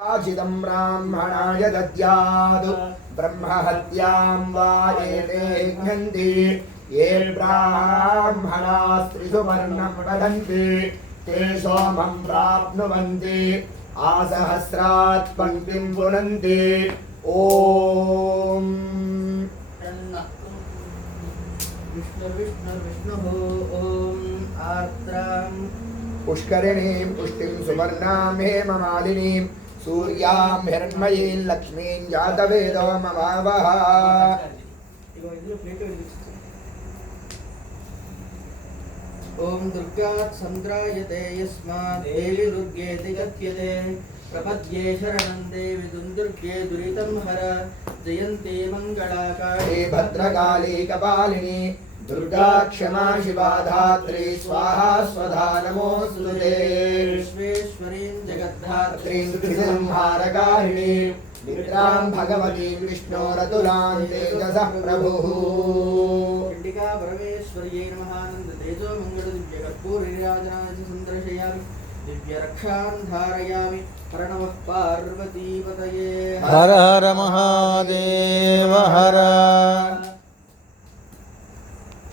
आचिदं ब्राह्मणाय दद्यात् ब्रह्महत्यां वा एते घ्नन्ति ये ब्राह्मणास्त्रिषु वर्णं वदन्ति ते सोमं प्राप्नुवन्ति आसहस्रात् पङ्क्तिं पुनन्ति ॐ विष्णुः ॐ आर्द्रां पुष्करिणीं पुष्टिं सुवर्णां हेममालिनीं सूर्यां हिरण्मयीं लक्ष्मीं जातवेदो ममावः ओम दुर्गात् संद्रायते यस्मात् देवी दुर्गेति कथ्यते प्रपद्ये शरणं देवी दुर्गे दुरितं हर जयन्ती मंगलाकाले भद्रकाली कपालिनी दुर्गा क्षमा शिवा धात्री स्वाहा स्वधा नमोऽस्तुते विश्वेश्वरीं जगद्धात्रीं त्रिसंहारकारिणी निद्रां भगवतीं विष्णोरतुलां तेजसः प्रभुः चण्डिका परमेश्वर्यै नमः आनन्द तेजो मंगल दिव्य कर्पूरराजनाय संदर्शयामि दिव्य रक्षां धारयामि हर नमः पार्वतीपतये हर हर महादेव हर